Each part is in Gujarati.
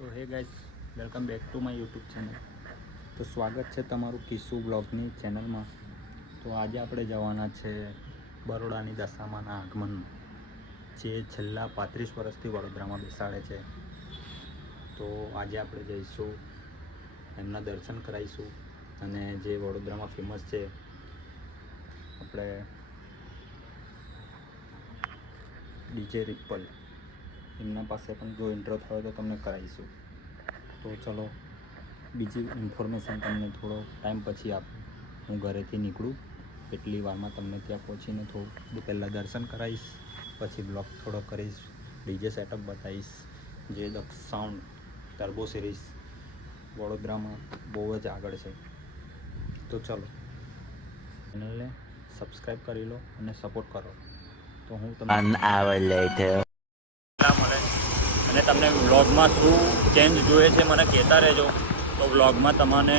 તો હે guys, welcome back to my YouTube channel. તો સ્વાગત છે તમારું કિસ્સુ બ્લોગની ચેનલમાં. તો આજે આપણે જવાના છે બરોડાની દશામાના આગમનમાં, જે છેલ્લા 35 વર્ષથી વડોદરામાં બેસાડે છે. તો આજે આપણે જઈશું, એમના દર્શન કરાવીશું, અને જે વડોદરામાં ફેમસ છે આપણે ડીજે રિપલ, એમના પાસે પણ જો ઇન્ટ્રો થયો તો તમને કરાવીશું. તો ચલો, બીજી ઇન્ફોર્મેશન તમને થોડો ટાઈમ પછી આપું. હું ઘરેથી નીકળું એટલી વારમાં તમને ત્યાં પહોંચીને થોડું પહેલાં દર્શન કરાવીશ, પછી બ્લોગ થોડો કરીશ, ડીજે સેટઅપ બતાવીશ. જે દક્ષ સાઉન્ડ ટર્બો સિરીઝ વડોદરામાં બહુ જ આગળ છે. તો ચલો, ચેનલને સબસ્ક્રાઈબ કરી લો અને સપોર્ટ કરો. તો હું તમને મળે અને તમને વ્લોગમાં શું ચેન્જ જોઈએ છે મને કહેતા રહેજો. તો વ્લોગમાં તમને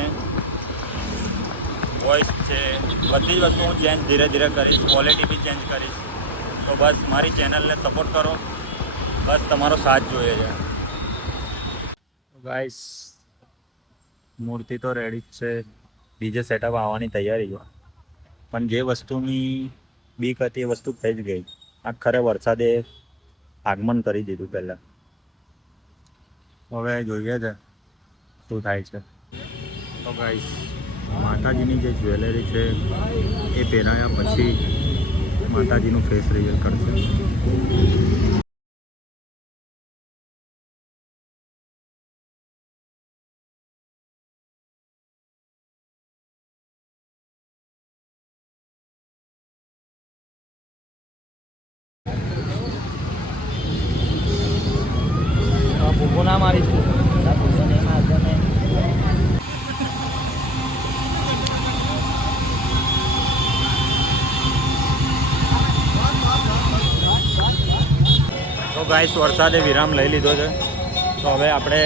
વોઇસ છે, બધી જ વસ્તુ હું ચેન્જ ધીરે ધીરે કરીશ, ક્વોલિટી બી ચેન્જ કરીશ. તો બસ મારી ચેનલને સપોર્ટ કરો, બસ તમારો સાથ જોઈએ છે. ગાઈસ, મૂર્તિ તો રેડી જ છે, ડીજે સેટઅપ આવવાની તૈયારી છે. પણ જે વસ્તુની બીક હતી એ વસ્તુ થઈ જ ગઈ. આખરે વરસાદે આગમન કરી દીધું પહેલાં. હવે જોઈએ છે શું થાય છે. તો ગાઈસ, માતાજીની જે જ્વેલરી છે એ પહેરાયા પછી માતાજીનું ફેસ રિવીલ કરશે. ભૂકો ના મારીશ તું. તો ગાઈસ, વરસાદે વિરામ લઈ લીધો છે. તો હવે આપણે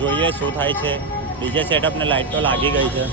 જોઈએ શું થાય છે. ડીજે સેટઅપને લાઇટ તો લાગી ગઈ છે.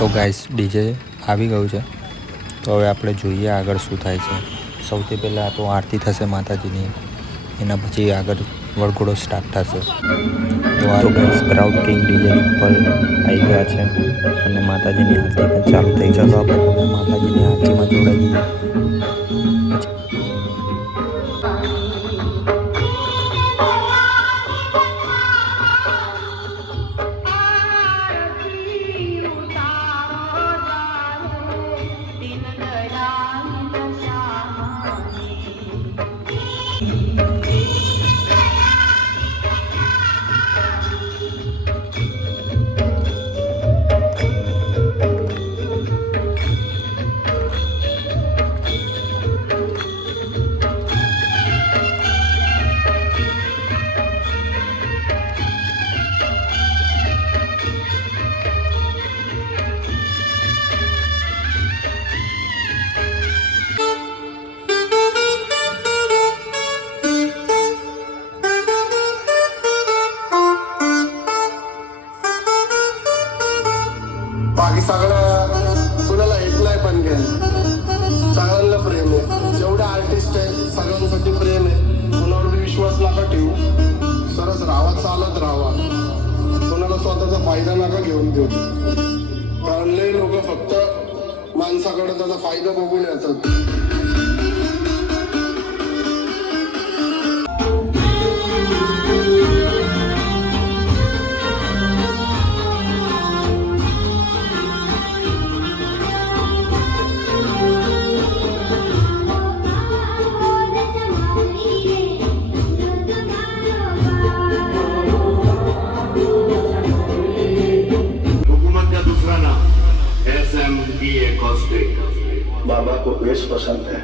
તો ગાઈસ, ડીજે આવી ગયું છે. તો હવે આપણે જોઈએ આગળ શું થાય છે. સૌથી પહેલાં તો આરતી થશે માતાજીની, એના પછી આગળ વરઘોડો સ્ટાર્ટ થશે. તો આ guys, crowd king DJ ripple આવી ગયા છે અને માતાજીની આરતી પણ ચાલુ થઈ જશે. આપણે પહેલાં માતાજીની આરતીમાં જોડાઈ જઈએ. बाकी सगळं कुणाला येत नाही, पण घ्या सगळ्यांना प्रेम आहे. जेवढे आर्टिस्ट आहेत सगळ्यांसाठी प्रेम आहे. कुणावर बी विश्वास नका ठेवू, सरस राहा, चालत राहा. कोणाला स्वतःचा फायदा नका घेऊन देऊ, कारण लय लोक फक्त माणसाकडे त्याचा फायदा बघून येतात. आपको बेस पसंद है।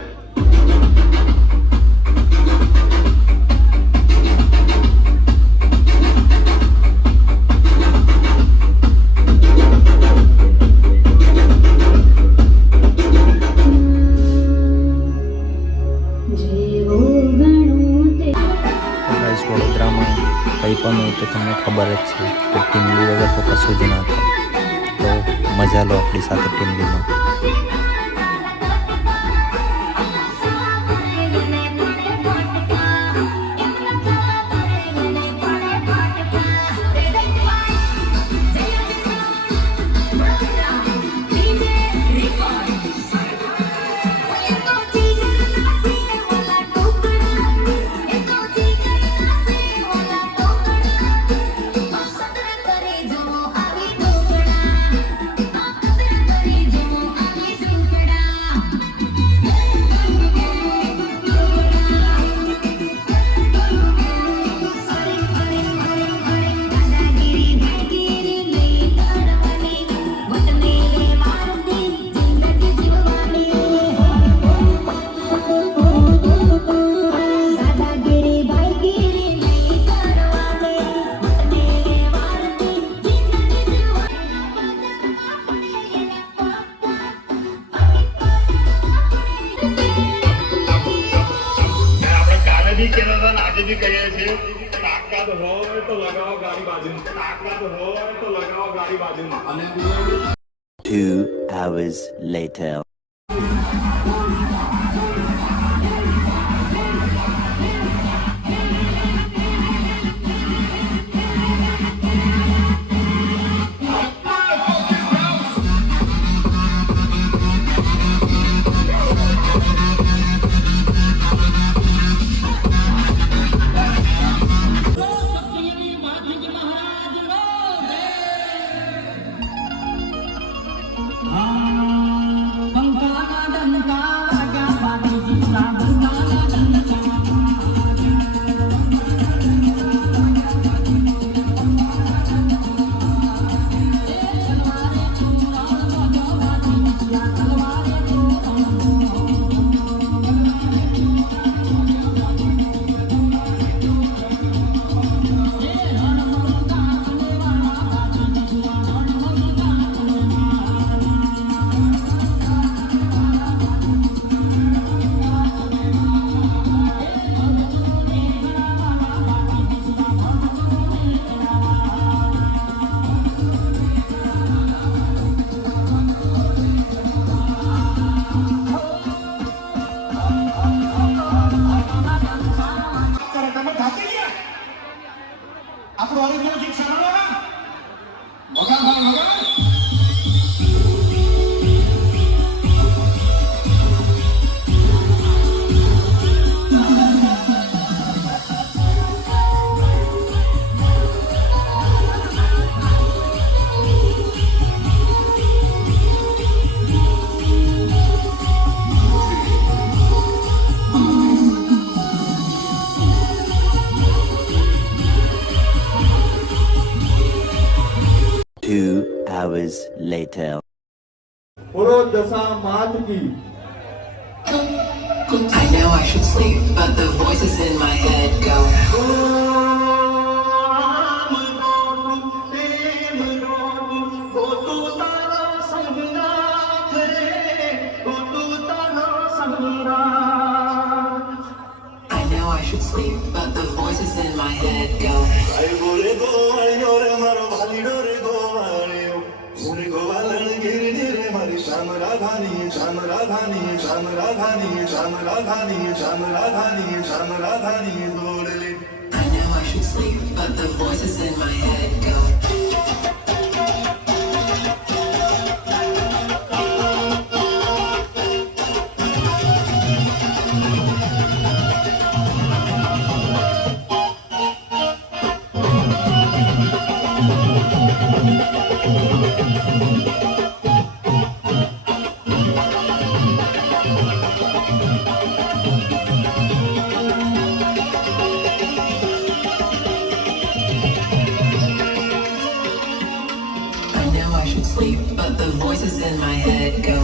ગાઈસ વડોદરામાં કંઈ પણ હોય તો તમને ખબર જ છે કે ટીમલી વગર તો કશું જ ના થાય. તો મજા લો આપણી સાથે ટીમલીમાં. भी कहना था आगे भी कहे थे ताकत हो तो लगाओ गाड़ी बाजू में, ताकत हो तो लगाओ गाड़ी बाजू में. 2 hours later. આપણું ઓરિજિનલ ગીત સાંભળો ને વગા ભાઈ વગા. Hours later. I know I should sleep, but the voices in my head go. I know I should sleep, but the voices in my head go. I know I should sleep, but the voices in my head go. sleep, but the voices in my head go.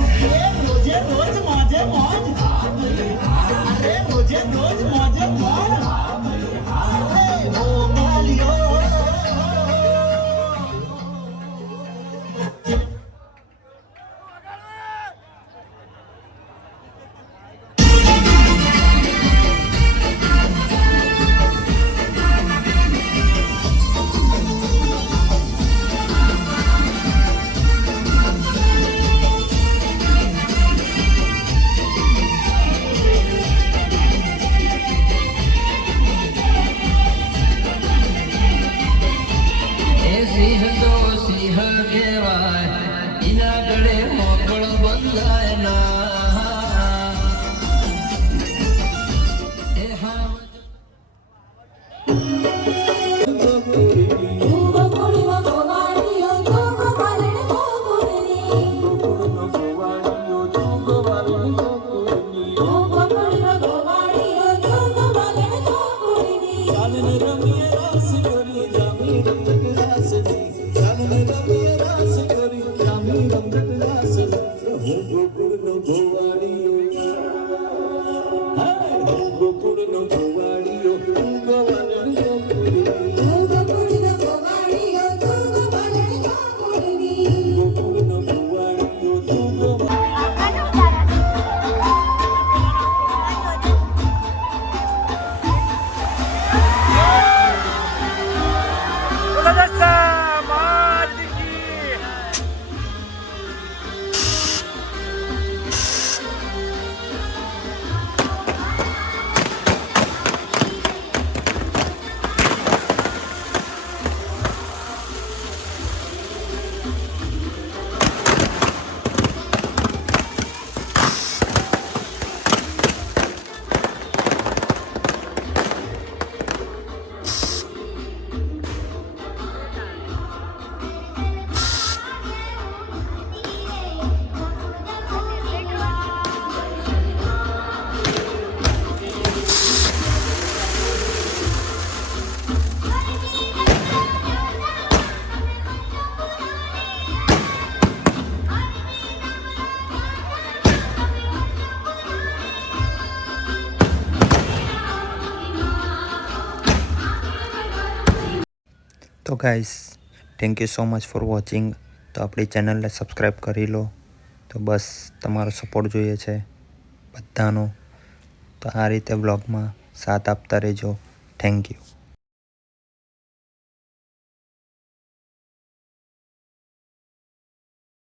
તો guys thank you so much for watching. તો આપણી ચેનલને સબસ્ક્રાઈબ કરી લો. તો બસ તમારો સપોર્ટ જોઈએ છે બધાનો. તો આ રીતે બ્લોગમાં સાથ આપતા રહેજો. Thank you.